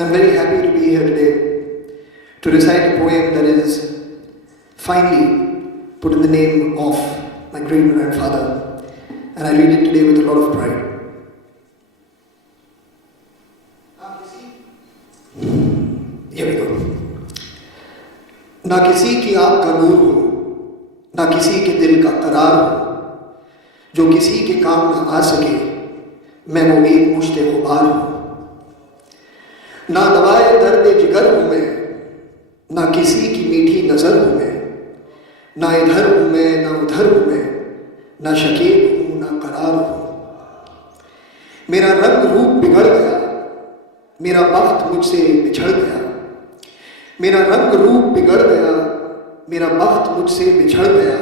I'm very happy to be here today to recite a poem that is finally put in the name of my great-grandfather, and I read it today with a lot of pride. Here we go. ना किसी की आँख का नूर हो, ना किसी के दिल का करार हो, जो किसी के काम ना आ सके, मैं वो एक मुश्ते खुबार हूँ। ना दवाए दर्द जिगर हूँ मैं, ना किसी की मीठी नज़र हूँ मैं, ना इधर हूँ मैं ना उधर हूँ मैं, ना शकील हूँ ना करार हूँ। मेरा रंग रूप बिगड़ गया, मेरा बख्त मुझसे बिछड़ गया, मेरा रंग रूप बिगड़ गया, मेरा बख्त मुझसे बिछड़ गया,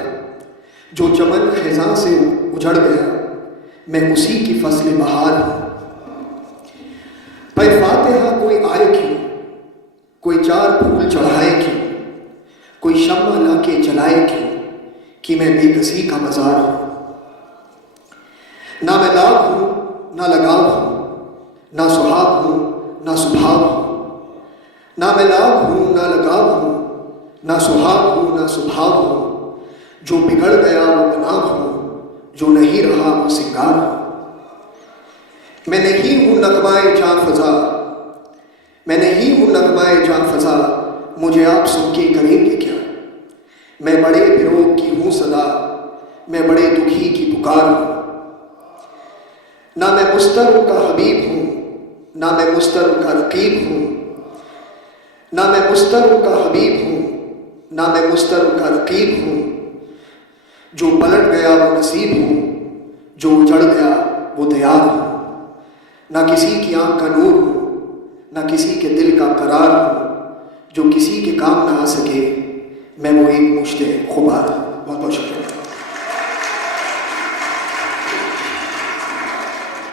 जो चमन खिज़ां से उजड़ गया, मैं उसी की फसल बहार हूँ। पर फातिहा कोई आए क्यों, कोई चार फूल चढ़ाए क्यों, कोई शम्मा लाके जलाए क्यों, कि मैं बेकसी का मज़ार हूँ। ना मैं लाभ हूँ ना लगाव हूँ, ना सुहाग हूँ ना सुभाव हूँ, ना मैं लाभ हूँ ना लगाव हूँ, ना सुहाग हूँ ना सुभाव हूँ, जो बिगड़ गया वो बनाव हूँ, जो नहीं रहा वो सिंगार हूँ। मैं नहीं हूँ नगमाए जान फजा, मैं नहीं हूँ नगमाए जान फजा, मुझे आप सुन के करेंगे क्या। मैं बड़े फिरोग की हूँ सदा, मैं बड़े दुखी की पुकार हूँ। ना मैं मुस्तर का हबीब हूँ, ना मैं मुस्तर का रकीब हूँ, ना मैं मुस्तर का हबीब हूँ, ना मैं मुस्तर का रकीब हूँ, जो पलट गया वो नसीब हूँ, जो उजड़ गया वो दयार हूँ। ना किसी की आँख का नूर हूँ, ना किसी के दिल का करार हूँ, जो किसी के काम ना आ सके, मैं वो एक मुश्ते खुबार हूँ। बहुत बहुत शुक्रिया।